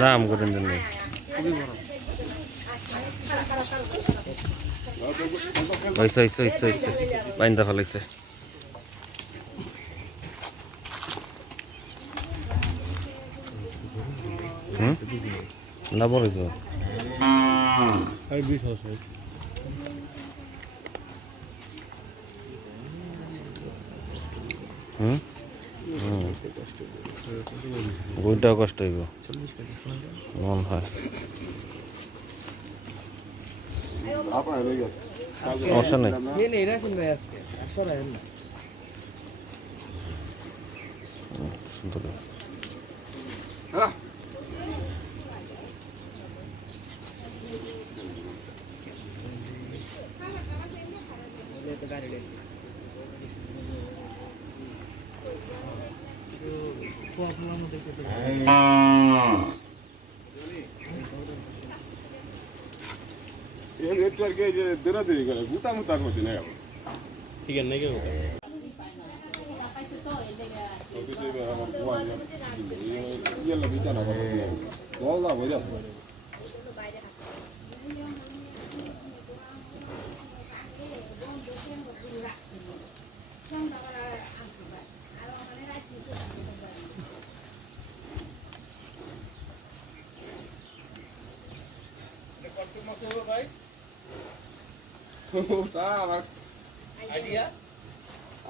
না আম করেন দেন নাই হইছে হইছে হইছে হইছে বাইন্দা ফেলাইছে না বড় তো ওইটাও কষ্ট হইব মন হয় সমস্যা নেই সুন্দর ঠিক আছে নাকি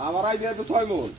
আমার আইডিয়া তো 6 মণ